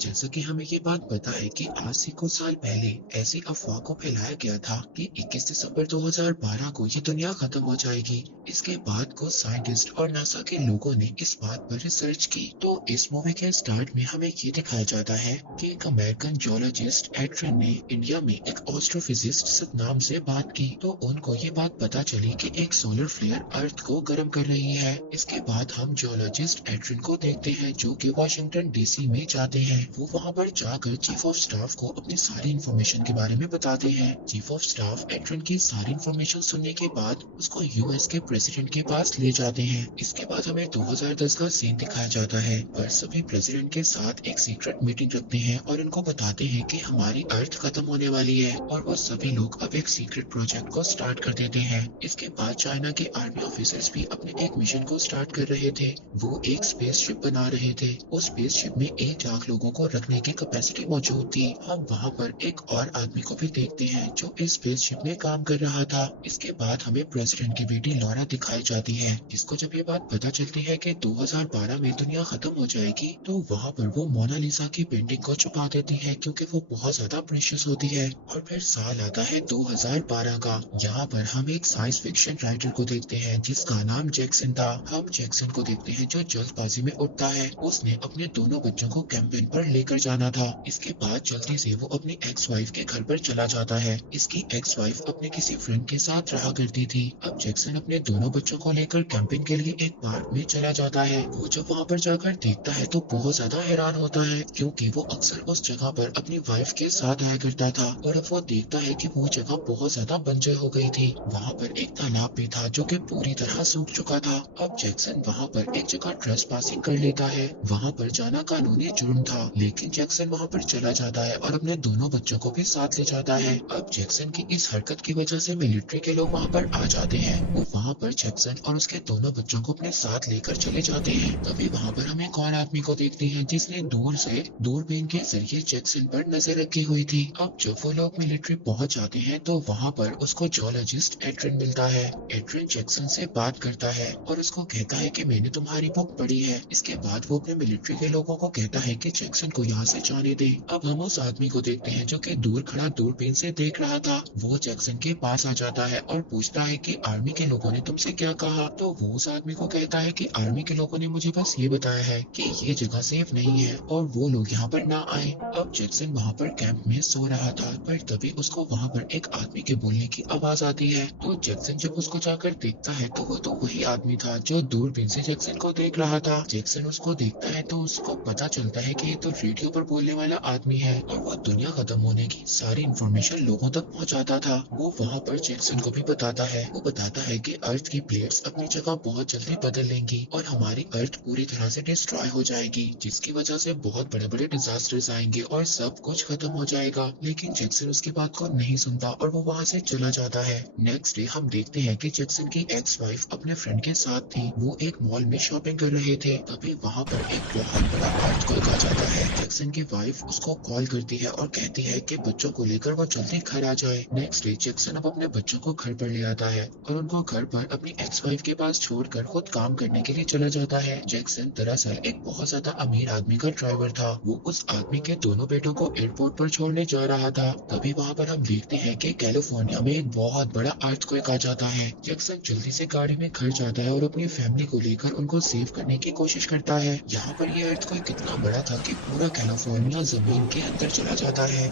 जैसा कि हमें ये बात पता है कि आज से कुछ साल पहले ऐसी अफवाह को फैलाया गया था कि 21 दिसंबर 2012 को ये दुनिया खत्म हो जाएगी। इसके बाद कुछ साइंटिस्ट और नासा के लोगों ने इस बात पर रिसर्च की। तो इस मूवी के स्टार्ट में हमें ये दिखाया जाता है कि एक अमेरिकन जियोलॉजिस्ट एड्रिन ने इंडिया में एक एस्ट्रोफिजिस्ट सतनाम से बात की। तो उनको ये बात पता चली कि एक सोलर फ्लेयर अर्थ को गर्म कर रही है। इसके बाद हम जियोलॉजिस्ट एड्रिन को देखते हैं जो कि वाशिंगटन डीसी में जाते हैं। वो वहां पर जाकर चीफ ऑफ स्टाफ को अपनी सारी इंफॉर्मेशन के बारे में बताते हैं। चीफ ऑफ स्टाफ एड्रिन की सारी इंफॉर्मेशन सुनने के बाद उसको यूएस के प्रेसिडेंट के पास ले जाते हैं। इसके बाद हमें 2010 का सीन दिखाया जाता है पर सभी प्रेसिडेंट के साथ एक सीक्रेट मीटिंग रखते हैं और उनको बताते हैं कि हमारी अर्थ खत्म होने वाली है और वो सभी लोग अब एक सीक्रेट प्रोजेक्ट को स्टार्ट कर देते हैं। इसके बाद चाइना के आर्मी ऑफिसर्स भी अपने एक मिशन को स्टार्ट कर रहे थे। वो एक स्पेसशिप बना रहे थे। उस स्पेसशिप में 1 लाख लोगों को रखने की कैपेसिटी मौजूद थी। हम वहाँ पर एक और आदमी को भी देखते हैं जो इस स्पेसशिप में काम कर रहा था। इसके बाद हमें प्रेसिडेंट की बेटी लॉरा दिखाई जाती है जिसको जब ये बात पता चलती है कि 2012 में दुनिया खत्म हो जाएगी तो वहाँ पर वो मोनालिसा की पेंटिंग को छुपा देती है क्योंकि वो बहुत ज्यादा प्रेशियस होती है। और फिर साल आता है 2012 का। यहाँ पर हम एक साइंस फिक्शन राइटर को देखते हैं जिसका नाम जैक्सन था। हम जैक्सन को देखते हैं जो जल्दबाजी में उठता है। उसने अपने दोनों बच्चों को कैंपेन पर लेकर जाना था। इसके बाद जल्दी से वो अपनी एक्स वाइफ के घर पर चला जाता है। इसकी एक्स वाइफ अपने किसी फ्रेंड के साथ रहा करती थी। अब जैक्सन अपने दोनों बच्चों को लेकर कैंपिंग के लिए एक पार्क में चला जाता है। वो जब वहाँ पर जाकर देखता है तो बहुत ज्यादा हैरान होता है क्योंकि वो अक्सर उस जगह पर अपनी वाइफ के साथ आया करता था और अब वो देखता है कि वो जगह बहुत ज्यादा बंजर हो गई थी। वहाँ पर एक तालाब भी था जो कि पूरी तरह सूख चुका था। अब जैक्सन वहाँ पर एक जगह ट्रेसपासिंग कर लेता है। वहाँ पर जाना कानूनी जुर्म था लेकिन जैक्सन वहाँ पर चला जाता है और अपने दोनों बच्चों को भी साथ ले जाता है। अब जैक्सन की इस हरकत की वजह से मिलिट्री के लोग वहाँ पर आ जाते हैं। वो वहाँ पर जैक्सन और उसके दोनों बच्चों को अपने साथ लेकर चले जाते हैं। तभी वहाँ पर हम एक और आदमी को देखते हैं जिसने दूर से दूरबीन के जरिए जैक्सन पर नजर रखी हुई थी। अब जब वो लोग मिलिट्री पहुंच जाते हैं तो वहाँ पर उसको जियोलॉजिस्ट एड्रिन मिलता है। एड्रिन जैक्सन से बात करता है और उसको कहता है कि मैंने तुम्हारी बुक पढ़ी है। इसके बाद वो अपने मिलिट्री के लोगों को कहता है कि जैक्सन को यहाँ से जाने दे। अब हम उस आदमी को देखते हैं जो कि दूर खड़ा दूरबीन से देख रहा था। वो जैक्सन के पास आ जाता है और पूछता है कि आर्मी के लोगों ने तुमसे क्या कहा। तो वो उस आदमी को कहता है कि आर्मी के लोगों ने मुझे बस ये बताया है कि ये जगह सेफ नहीं है और वो लोग यहाँ पर ना आए। अब जैक्सन वहाँ पर कैंप में सो रहा था पर तभी उसको वहाँ पर एक आदमी के बोलने की आवाज आती है। तो जैक्सन जब उसको जाकर देखता है तो वो तो वही आदमी था जो दूरबीन से जैक्सन को देख रहा था। जैक्सन उसको देखता है तो उसको पता चलता है कि ये तो रेडियो पर बोलने वाला आदमी है और वो दुनिया खत्म होने की सारी इंफॉर्मेशन लोगों तक पहुंचाता था। वो वहाँ पर जैक्सन को भी बताता है। वो बताता है कि अर्थ की प्लेट्स अपनी जगह बहुत जल्दी बदल लेंगी और हमारी अर्थ पूरी तरह से डिस्ट्रॉय हो जाएगी जिसकी वजह से बहुत बड़े बड़े डिजास्टर्स आएंगे और सब कुछ खत्म हो जाएगा। लेकिन जैक्सन उसकी बात को नहीं सुनता और वो वहाँ से चला जाता है। नेक्स्ट डे हम देखते हैं कि जैक्सन की एक्स वाइफ अपने फ्रेंड के साथ थी। वो एक मॉल में शॉपिंग कर रहे थे। तभी वहाँ पर एक बहुत बड़ा अर्थक्वेक आ जाता है। जैक्सन की वाइफ उसको कॉल करती है और कहती है कि बच्चों को लेकर वो जल्दी घर आ जाए। नेक्स्ट डे जैक्सन अब अपने बच्चों को घर पर ले आता है और उनको घर पर अपनी एक्स वाइफ के पास छोड़कर खुद काम करने के लिए चला जाता है। जैक्सन दरअसल एक बहुत ज्यादा अमीर आदमी का ड्राइवर था। वो उस आदमी के दोनों बेटों को एयरपोर्ट पर छोड़ने जा रहा था। तभी वहाँ पर हम देखते हैं कि कैलिफोर्निया में एक बहुत बड़ा अर्थक्वेक आ जाता है। जैक्सन जल्दी से गाड़ी में घर जाता है और अपनी फैमिली को लेकर उनको सेव करने की कोशिश करता है। यहाँ पर यह अर्थक्वेक इतना बड़ा था कि पूरा कैलिफोर्निया जमीन के अंदर चला जाता है।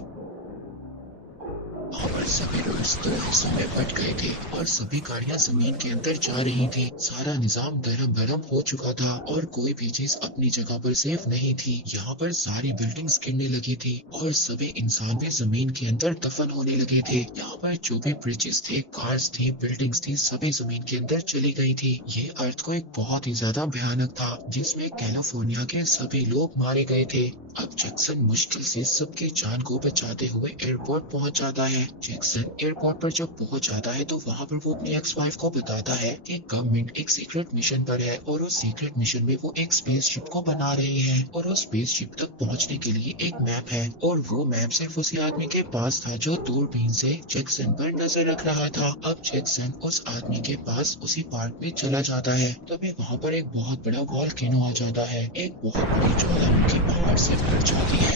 वहाँ पर सभी रोड्स दो हिस्सों में बट गए थे और सभी गाड़ियां जमीन के अंदर जा रही थी। सारा निजाम दरम बरम हो चुका था और कोई भी चीज अपनी जगह पर सेफ नहीं थी। यहाँ पर सारी बिल्डिंग्स गिरने लगी थी और सभी इंसान भी जमीन के अंदर दफन होने लगे थे। यहाँ पर जो भी ब्रिजेस थे, कार्स थी, बिल्डिंग्स थी, सभी जमीन के अंदर चली गई थी। ये अर्थ को एक बहुत ही ज्यादा भयानक था जिसमें कैलिफोर्निया के सभी लोग मारे गए थे। अब जैक्सन मुश्किल से सबकी जान को बचाते हुए एयरपोर्ट पहुंच जाता है। जैक्सन एयरपोर्ट पर जब पहुंच जाता है तो वहां पर वो अपनी एक्स वाइफ को बताता है कि गवर्नमेंट एक सीक्रेट मिशन पर है और उस सीक्रेट मिशन में वो एक स्पेसशिप को बना रहे हैं और उस स्पेसशिप तक पहुंचने के लिए एक मैप है और वो मैप सिर्फ उसी आदमी के पास था जो दूरबीन से जैक्सन पर नजर रख रहा था। अब जैक्सन उस आदमी के पास उसी पार्क में चला जाता है। तभी वहाँ पर एक बहुत बड़ा वॉल्केनो आ जाता है। एक बहुत बड़ी ज्वालामुखी पहाड़ से फट जाती है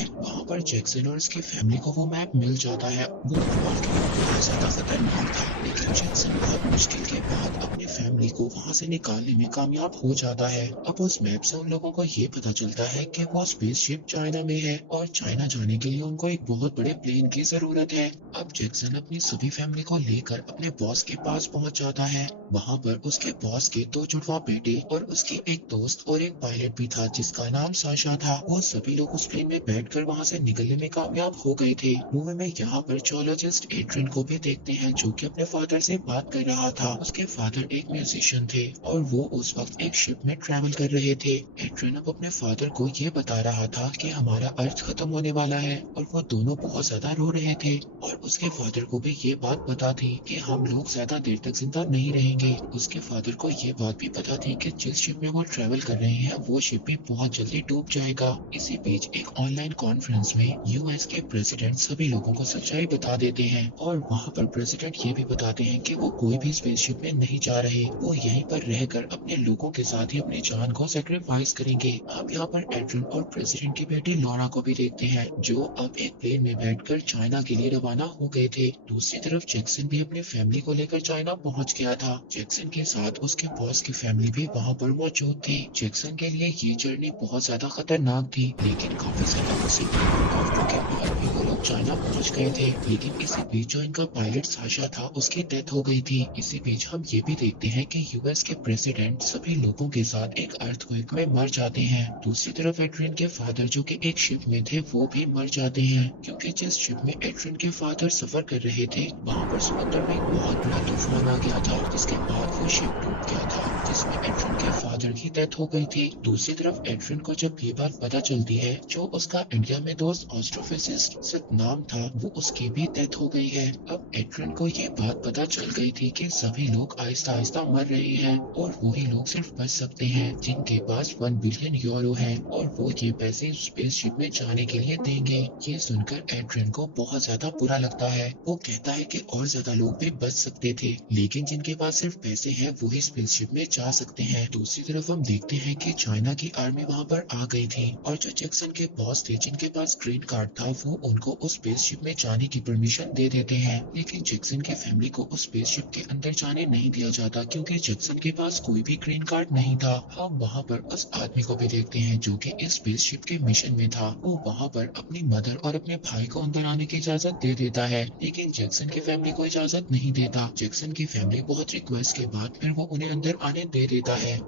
पर जैक्सन और उसकी फैमिली को वो मैप मिल जाता है। वो वाकई में बहुत ज्यादा खतरनाक था, लेकिन जैक्सन बहुत मुश्किल के बाद अपनी फैमिली को वहां से निकालने में कामयाब हो जाता है। अब उस मैप से उन लोगों को ये पता चलता है कि वो स्पेसशिप चाइना में है और चाइना जाने के लिए उनको एक बहुत बड़े प्लेन की जरूरत है। अब जैक्सन अपनी सभी फैमिली को लेकर अपने बॉस के पास पहुंच जाता है। वहां पर उसके बॉस के दो जुड़वा बेटे और उसकी एक दोस्त और एक पायलट भी था जिसका नाम साशा था। वो सभी लोग उस प्लेन में बैठकर वहां से निकलने में कामयाब हो गए थे। मूवी में यहाँ पर जोलॉजिस्ट एड्रियन को भी देखते हैं जो कि अपने फादर से बात कर रहा था। उसके फादर एक म्यूजिशियन थे और वो उस वक्त एक शिप में ट्रैवल कर रहे थे। एड्रियन अब अपने फादर को ये बता रहा था कि हमारा अर्थ खत्म होने वाला है और वो दोनों बहुत ज्यादा रो रहे थे। और उसके फादर को भी ये बात पता थी कि हम लोग ज्यादा देर तक जिंदा नहीं रहेंगे। उसके फादर को ये बात भी पता थी कि जिस शिप में वो ट्रैवल कर रहे हैं वो शिप भी बहुत जल्दी डूब जाएगा। इसी बीच एक ऑनलाइन कॉन्फ्रेंस में यूएस के प्रेसिडेंट सभी लोगों को सच्चाई बता देते हैं और वहाँ पर प्रेसिडेंट ये भी बताते हैं कि वो कोई भी स्पेसशिप में नहीं जा रहे। वो यहीं पर रहकर अपने लोगों के साथ ही अपनी जान को सेक्रीफाइस करेंगे। अब यहाँ पर एड्रियन और प्रेसिडेंट की बेटी लॉरा को भी देखते हैं जो अब एक प्लेन में बैठकर चाइना के लिए रवाना हो गए थे। दूसरी तरफ जैक्सन भी अपनी फैमिली को लेकर चाइना पहुंच गया था। जैक्सन के साथ उसके बॉस की फैमिली भी वहाँ पर मौजूद थी। जैक्सन के लिए ये जर्नी बहुत ज्यादा खतरनाक थी, लेकिन काफी ज्यादा मुसीबत और कष्टों के बाद भी वो लोग चाइना पहुंच गए थे। लेकिन इसी बीच जो इनका पायलट साशा था उसकी डेथ हो गई थी। इसी बीच हम ये भी देखते हैं कि यूएस के प्रेसिडेंट सभी लोगों के साथ एक अर्थक्वेक में मर जाते हैं। दूसरी तरफ एड्रियन के फादर जो कि एक शिप में थे वो भी मर जाते हैं, क्योंकि जिस शिप में एड्रियन के फादर सफर कर रहे थे वहाँ पर समुद्र में एक बहुत बड़ा तूफान आ गया था, जिसके बाद वो शिप डूब गया था जिसमें एड्रियन के फादर की डेथ हो गई थी। दूसरी तरफ एड्रियन को जब ये बात पता चलती है, जो उसका इंडिया में दोस्त एस्ट्रोफिजिस्ट नाम था वो उसकी भी डेथ हो गई है। अब एड्रियन को ये बात पता चल गई थी कि सभी लोग आहिस्ता आहिस्ता मर रहे हैं और वही लोग सिर्फ बच सकते हैं जिनके पास 1 बिलियन यूरो है और वो ये पैसे स्पेसशिप में जाने के लिए देंगे। ये सुनकर एड्रियन को बहुत ज्यादा बुरा लगता है। वो कहता है कि और ज्यादा लोग भी बच सकते थे, लेकिन जिनके पास सिर्फ पैसे हैं वही स्पेसशिप में जा सकते हैं। दूसरी तरफ हम देखते हैं कि चाइना की आर्मी वहाँ पर आ गई थी और जो जैक्सन के बॉस थे जिनके पास ग्रीन कार्ड था वो उनको उस स्पेसशिप में जाने की परमिशन दे देते हैं। लेकिन जैक्सन की फैमिली को उस स्पेसशिप के अंदर जाने नहीं दिया जाता क्योंकि जैक्सन के पास कोई भी ग्रीन कार्ड नहीं था। हम वहाँ पर उस आदमी को भी देखते हैं जो कि इस स्पेसशिप के मिशन में था। वो वहाँ पर अपनी मदर और अपने भाई को अंदर आने की इजाजत दे देता है, लेकिन जैक्सन की फैमिली को इजाजत नहीं देता। जैक्सन की फैमिली बहुत रिक्वेस्ट के बाद फिर वो उन्हें अंदर आने दे देता है,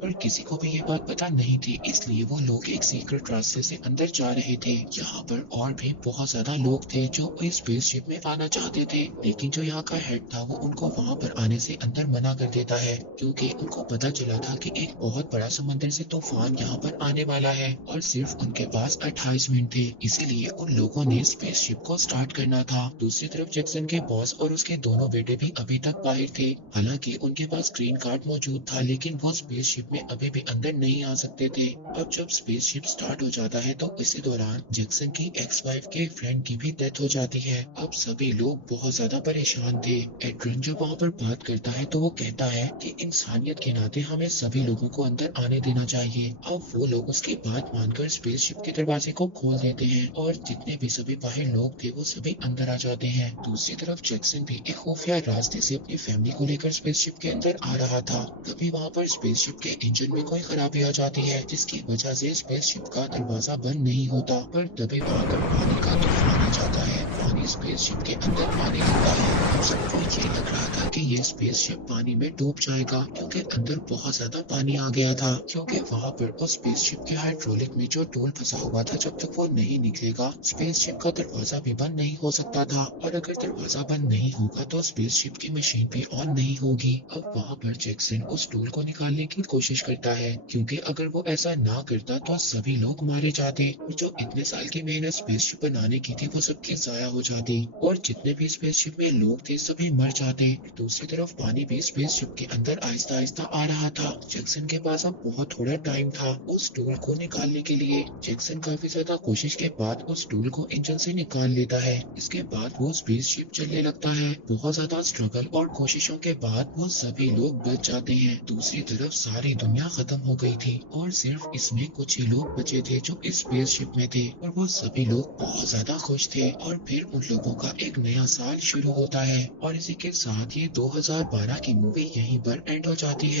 पर किसी को भी ये बात पता नहीं थी, इसलिए वो लोग एक सीक्रेट रास्ते से अंदर जा रहे थे। यहाँ पर और भी बहुत ज्यादा लोग थे जो इस स्पेसशिप में आना चाहते थे, लेकिन जो यहाँ का हेड था वो उनको वहाँ पर आने से अंदर मना कर देता है क्योंकि उनको पता चला था कि एक बहुत बड़ा समंदर से तूफान यहाँ पर आने वाला है और सिर्फ उनके पास 28 मिनट थे, इसीलिए उन लोगों ने स्पेसशिप को स्टार्ट करना था। दूसरी तरफ जैक्सन के बॉस और उसके दोनों बेटे भी अभी तक बाहर थे। हालांकि उनके पास ग्रीन कार्ड मौजूद था, लेकिन वो स्पेसशिप में अभी भी अंदर नहीं आ सकते थे। अब जब स्पेसशिप स्टार्ट हो जाता है तो इसी दौरान जैक्सन की एक्स वाइफ के फ्रेंड की भी डेथ हो जाती है। अब सभी लोग बहुत ज्यादा परेशान थे। एड्रियन जब वहाँ पर बात करता है तो वो कहता है कि इंसानियत के नाते हमें सभी लोगों को अंदर आने देना चाहिए। अब वो लोग उसकी बात मानकर स्पेसशिप के दरवाजे को खोल देते हैं और जितने भी सभी बाहर लोग थे वो सभी अंदर आ जाते हैं। दूसरी तरफ जैक्सन भी एक खुफिया रास्ते से अपनी फैमिली को लेकर स्पेसशिप के अंदर आ रहा था। तभी वहाँ पर स्पेसशिप के इंजन में कोई खराबी आ जाती है जिसकी वजह से स्पेसशिप का दरवाजा बंद नहीं होता, पर तभी वहाँ पर पानी का तूफान आ जाता है। पानी स्पेसशिप के अंदर आने लगता है। हम सबको ये लग रहा था कि ये स्पेसशिप पानी में डूब जाएगा क्योंकि अंदर बहुत ज्यादा पानी आ गया था, क्योंकि वहाँ पर उस स्पेसशिप के हाइड्रोलिक में जो टूल फंसा हुआ था जब तक वो नहीं निकलेगा स्पेसशिप का दरवाजा भी बंद नहीं हो सकता था, और अगर दरवाजा बंद नहीं होगा तो स्पेसशिप की मशीन भी ऑन नहीं होगी। अब वहाँ पर जैक्सन उस टूल को निकालने की कोशिश करता है क्योंकि अगर वो ऐसा ना करता तो सभी लोग मारे जाते और जो इतने साल की मेहनत स्पेसशिप बनाने की थी वो सबकी जाया हो जाती और जितने भी स्पेसशिप में लोग थे सभी मर जाते। दूसरी तरफ पानी भी स्पेसशिप के अंदर आहिस्ता आहिस्ता आ रहा था। जैक्सन के पास अब बहुत थोड़ा टाइम था उस टूल को निकालने के लिए। जैक्सन काफी ज्यादा कोशिश के बाद उस टूल को इंजन से निकाल लेता है। इसके बाद वो स्पेसशिप चलने लगता है। बहुत ज्यादा स्ट्रगल और कोशिशों के बाद वो सभी लोग बच जाते हैं। दूसरी तरफ सारे दुनिया खत्म हो गई थी और सिर्फ इसमें कुछ ही लोग बचे थे जो इस स्पेसशिप में थे और वो सभी लोग बहुत ज्यादा खुश थे और फिर उन लोगों का एक नया साल शुरू होता है और इसी के साथ ये 2012 की मूवी यहीं पर एंड हो जाती है।